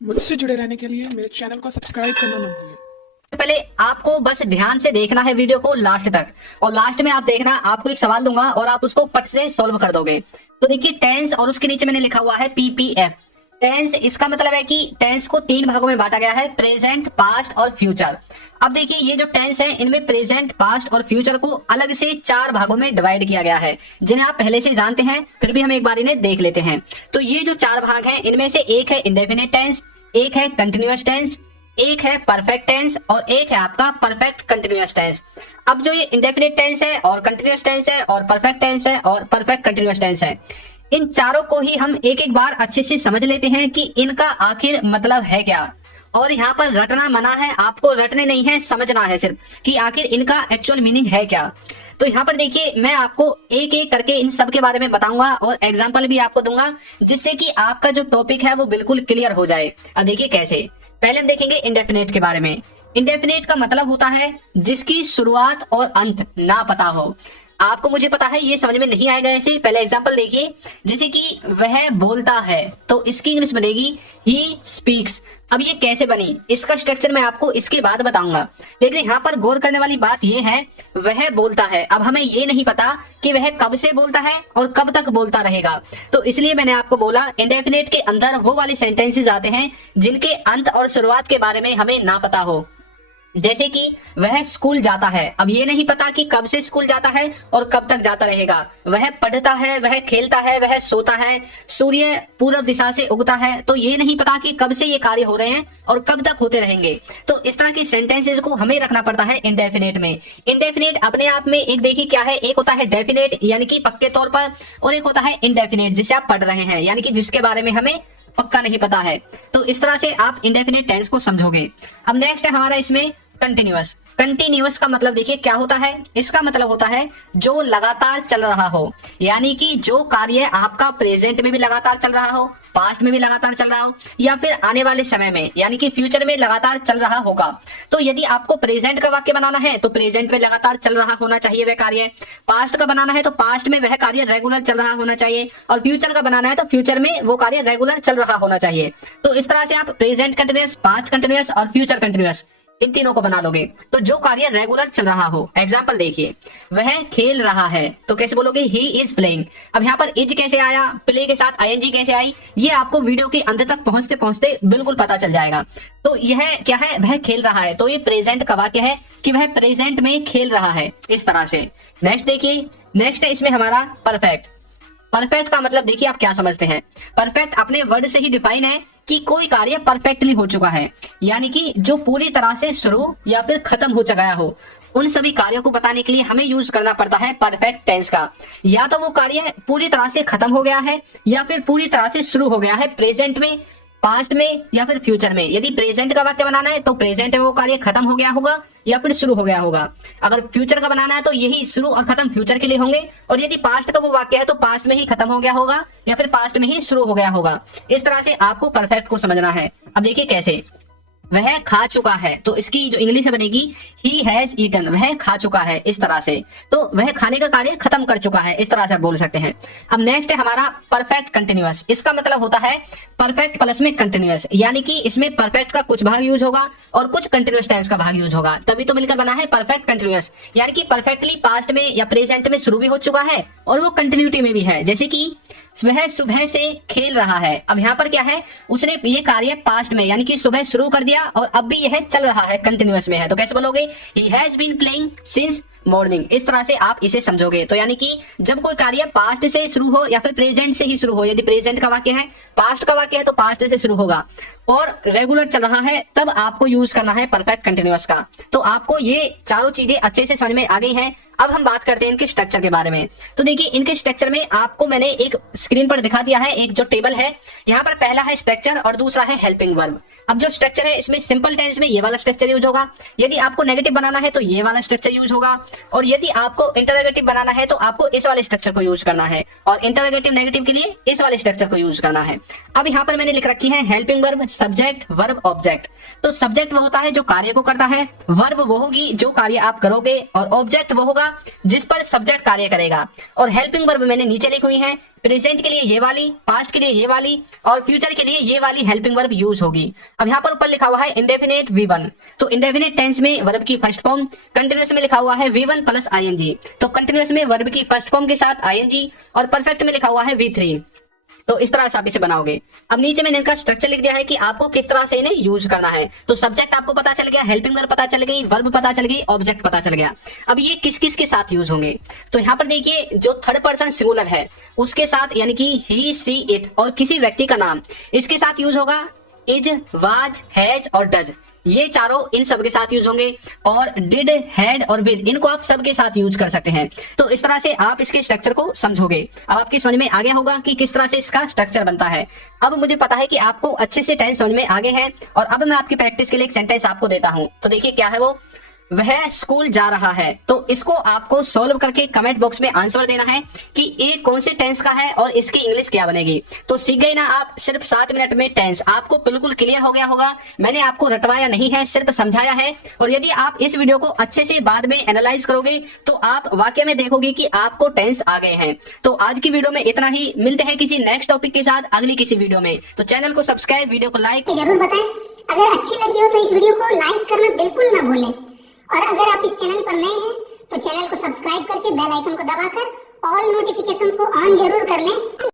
मुझसे जुड़े रहने के लिए मेरे चैनल को सब्सक्राइब करना ना भूलें। पहले आपको बस ध्यान से देखना है वीडियो को लास्ट तक, और लास्ट में आप देखना, आपको एक सवाल दूंगा और आप उसको फट से सॉल्व कर दोगे। तो देखिए टेंस, और उसके नीचे मैंने लिखा हुआ है पीपीएफ। टेंस, इसका मतलब है कि टेंस को 3 भागों में बांटा गया है, प्रेजेंट, पास्ट और फ्यूचर। अब देखिए ये जो टेंस है इनमें प्रेजेंट, पास्ट और फ्यूचर को अलग से 4 भागों में डिवाइड किया गया है, जिन्हें आप पहले से जानते हैं, फिर भी हम एक बार इन्हें देख लेते हैं। तो ये जो 4 भाग हैं इनमें से एक है इंडेफिनिट टेंस, एक है कंटिन्यूअस टेंस, एक है परफेक्ट टेंस और एक है आपका परफेक्ट कंटिन्यूअस टेंस। अब जो ये इंडेफिनिट टेंस है और कंटिन्यूअस टेंस है और परफेक्ट टेंस है और परफेक्ट कंटिन्यूअस टेंस है, इन चारों को ही हम एक एक बार अच्छे से समझ लेते हैं कि इनका आखिर मतलब है क्या। और यहाँ पर रटना मना है, आपको रटने नहीं है, समझना है सिर्फ कि आखिर इनका एक्चुअल मीनिंग है क्या। तो यहाँ पर देखिए मैं आपको एक एक करके इन सब के बारे में बताऊंगा और एग्जाम्पल भी आपको दूंगा, जिससे कि आपका जो टॉपिक है वो बिल्कुल क्लियर हो जाए। अब देखिए कैसे। पहले हम देखेंगे इंडेफिनिट के बारे में। इंडेफिनिट का मतलब होता है जिसकी शुरुआत और अंत ना पता हो। आपको मुझे पता है ये समझ में नहीं आएगा ऐसे। पहले एग्जांपल देखिए, जैसे कि वह बोलता है, तो इसकी इंग्लिश बनेगी ही स्पीक्स। अब ये कैसे बनी, इसका स्ट्रक्चर मैं आपको इसके बाद बताऊंगा, लेकिन यहाँ पर गौर करने वाली बात ये है, वह बोलता है। अब हमें ये नहीं पता कि वह कब से बोलता है और कब तक बोलता रहेगा, तो इसलिए मैंने आपको बोला इंडेफिनिट के अंदर वो वाले सेंटेंसेस आते हैं जिनके अंत और शुरुआत के बारे में हमें ना पता हो। जैसे कि वह स्कूल जाता है, अब ये नहीं पता कि कब से स्कूल जाता है और कब तक जाता रहेगा। वह पढ़ता है, वह खेलता है, वह सोता है, सूर्य पूर्व दिशा से उगता है, तो ये नहीं पता कि कब से ये कार्य हो रहे हैं और कब तक होते रहेंगे। तो इस तरह के सेंटेंसेस को हमें रखना पड़ता है इंडेफिनिट में। इंडेफिनिट अपने आप में एक देखिए क्या है, एक होता है डेफिनेट यानी कि पक्के तौर पर, और एक होता है इनडेफिनेट जिसे आप पढ़ रहे हैं, यानी कि जिसके बारे में हमें पक्का नहीं पता है। तो इस तरह से आप इंडेफिनिट टेंस को समझोगे। अब नेक्स्ट है हमारा इसमें कंटिन्यूअस। कंटिन्यूअस का मतलब देखिए क्या होता है, इसका मतलब होता है जो लगातार चल रहा हो, यानी कि जो कार्य आपका प्रेजेंट में भी लगातार चल रहा हो, पास्ट में भी लगातार चल रहा हो, या फिर आने वाले समय में यानी कि फ्यूचर में लगातार चल रहा होगा। तो यदि आपको प्रेजेंट का वाक्य बनाना है तो प्रेजेंट में लगातार चल रहा होना चाहिए वह कार्य, पास्ट का बनाना है तो पास्ट में वह कार्य रेगुलर चल रहा होना चाहिए, और फ्यूचर का बनाना है तो फ्यूचर में वो कार्य रेगुलर चल रहा होना चाहिए। तो इस तरह से आप प्रेजेंट कंटिन्यूअस, पास्ट कंटिन्यूअस और फ्यूचर कंटिन्यूअस इन तीनों को बना लोगे। तो जो कार्य रेगुलर चल रहा हो, एग्जाम्पल देखिए, वह खेल रहा है, तो कैसे बोलोगे, ही इज प्लेइंग। अब यहाँ पर इज कैसे आया, प्ले के साथ आईएनजी कैसे आई, ये आपको वीडियो के अंत तक पहुंचते पहुंचते बिल्कुल पता चल जाएगा। तो यह क्या है, वह खेल रहा है, तो ये प्रेजेंट का वाक्य है कि वह प्रेजेंट में खेल रहा है, इस तरह से। नेक्स्ट देखिए, नेक्स्ट है इसमें हमारा परफेक्ट। परफेक्ट का मतलब देखिए आप क्या समझते हैं। परफेक्ट अपने वर्ड से ही डिफाइन है कि कोई कार्य परफेक्टली हो चुका है, यानी कि जो पूरी तरह से शुरू या फिर खत्म हो गया हो। उन सभी कार्यों को बताने के लिए हमें यूज करना पड़ता है परफेक्ट टेंस का। या तो वो कार्य पूरी तरह से खत्म हो गया है या फिर पूरी तरह से शुरू हो गया है, प्रेजेंट में, पास्ट में या फिर फ्यूचर में। यदि प्रेजेंट का वाक्य बनाना है तो प्रेजेंट में वो कार्य खत्म हो गया होगा या फिर शुरू हो गया होगा। अगर फ्यूचर का बनाना है तो यही शुरू और खत्म फ्यूचर के लिए होंगे, और यदि पास्ट का वो वाक्य है तो पास्ट में ही खत्म हो गया होगा या फिर पास्ट में ही शुरू हो गया होगा। इस तरह से आपको परफेक्ट को समझना है। अब देखिए कैसे, वह खा चुका है, तो इसकी जो इंग्लिश है बनेगी ही हैज ईटन, वह खा चुका है, इस तरह से। तो वह खाने का कार्य खत्म कर चुका है, इस तरह से आप बोल सकते हैं। अब नेक्स्ट है हमारा परफेक्ट कंटिन्यूअस। इसका मतलब होता है परफेक्ट प्लस में कंटिन्यूअस, यानी कि इसमें परफेक्ट का कुछ भाग यूज होगा और कुछ कंटिन्यूअस टेंस का भाग यूज होगा, तभी तो मिलकर बना है परफेक्ट कंटिन्यूअस। यानी कि परफेक्टली पास्ट में या प्रेजेंट में शुरू भी हो चुका है और वो कंटिन्यूटी में भी है। जैसे कि वह सुबह से खेल रहा है, अब यहाँ पर क्या है, उसने ये कार्य पास्ट में यानी कि सुबह शुरू कर दिया और अब भी यह चल रहा है, कंटिन्यूअस में है, तो कैसे बोलोगे, he has been playing since morning. इस तरह से आप इसे समझोगे। तो यानी कि जब कोई कार्य पास्ट से शुरू हो या फिर प्रेजेंट से ही शुरू हो, यदि प्रेजेंट का वाक्य है, पास्ट का वाक्य है तो पास्ट से शुरू होगा और रेगुलर चल रहा है, तब आपको यूज करना है परफेक्ट कंटिन्यूअस का। तो आपको ये चारों चीजें अच्छे से समझ में आ गई हैं। अब हम बात करते हैं इनके स्ट्रक्चर के बारे में। तो देखिए इनके स्ट्रक्चर में आपको मैंने एक स्क्रीन पर दिखा दिया है, एक जो टेबल है, यहाँ पर पहला है स्ट्रक्चर और दूसरा है हेल्पिंग वर्ब। अब जो स्ट्रक्चर है इसमें सिंपल टेंस में ये वाला स्ट्रक्चर यूज होगा, यदि आपको नेगेटिव बनाना है तो ये वाला स्ट्रक्चर यूज होगा, और यदि आपको इंटरोगेटिव बनाना है तो आपको इस वाले स्ट्रक्चर को यूज करना है, और इंटरोगेटिव नेगेटिव के लिए इस वाले स्ट्रक्चर को यूज करना है। अब यहाँ पर मैंने लिख रखी है helping verb, subject, verb, object. तो सब्जेक्ट वो होता है जो कार्य को करता है, वर्ब वो होगी जो कार्य आप करोगे, और ऑब्जेक्ट वो होगा जिस पर सब्जेक्ट कार्य करेगा। और हेल्पिंग वर्ब मैंने नीचे लिखी हुई है, प्रेजेंट के लिए ये वाली, पास्ट के लिए ये वाली और फ्यूचर के लिए ये वाली हेल्पिंग वर्ब यूज होगी। अब यहाँ पर ऊपर लिखा हुआ है इंडेफिनेट V1, तो इंडेफिनेट टेंस में वर्ब की फर्स्ट फॉर्म, कंटिन्यूअस में लिखा हुआ है V1 प्लस ing, तो कंटिन्यूअस में वर्ब की फर्स्ट फॉर्म के साथ ing और परफेक्ट में लिखा हुआ है V3। तो इस तरह से आप इसे बनाओगे। अब नीचे मैंने इनका स्ट्रक्चर लिख दिया है कि आपको किस तरह से इन्हें यूज करना है। तो सब्जेक्ट आपको पता चल गया, हेल्पिंग वर्ब पता चल गई, वर्ब पता चल गई, ऑब्जेक्ट पता चल गया। अब ये किस किस के साथ यूज होंगे, तो यहाँ पर देखिए जो थर्ड पर्सन सिंगुलर है उसके साथ, यानी कि ही, सी, इट और किसी व्यक्ति का नाम, इसके साथ यूज होगा इज, वाज, हैज और डज, ये चारों इन सब के साथ यूज होंगे। और डिड, हैड और विल, इनको आप सबके साथ यूज कर सकते हैं। तो इस तरह से आप इसके स्ट्रक्चर को समझोगे। अब आपकी समझ में आ गया होगा कि किस तरह से इसका स्ट्रक्चर बनता है। अब मुझे पता है कि आपको अच्छे से टेंस समझ में आ गए हैं और अब मैं आपकी प्रैक्टिस के लिए एक सेंटेंस आपको देता हूं। तो देखिए क्या है वो, वह स्कूल जा रहा है। तो इसको आपको सॉल्व करके कमेंट बॉक्स में आंसर देना है कि ये कौन से टेंस का है और इसकी इंग्लिश क्या बनेगी। तो सीख गए ना आप, सिर्फ 7 मिनट में टेंस आपको बिल्कुल क्लियर हो गया होगा। मैंने आपको रटवाया नहीं है, सिर्फ समझाया है। और यदि आप इस वीडियो को अच्छे से बाद में एनालाइज करोगे तो आप वाकई में देखोगे कि आपको टेंस आ गए हैं। तो आज की वीडियो में इतना ही, मिलते हैं किसी नेक्स्ट टॉपिक के साथ अगली किसी वीडियो में। तो चैनल को सब्सक्राइब, वीडियो को लाइक जरूर बताएं। अगर अच्छी लगी हो तो इस वीडियो को लाइक करना बिल्कुल ना भूलें और अगर आप इस चैनल पर नए हैं तो चैनल को सब्सक्राइब करके बेल आइकन को दबाकर ऑल नोटिफिकेशंस को ऑन जरूर कर लें।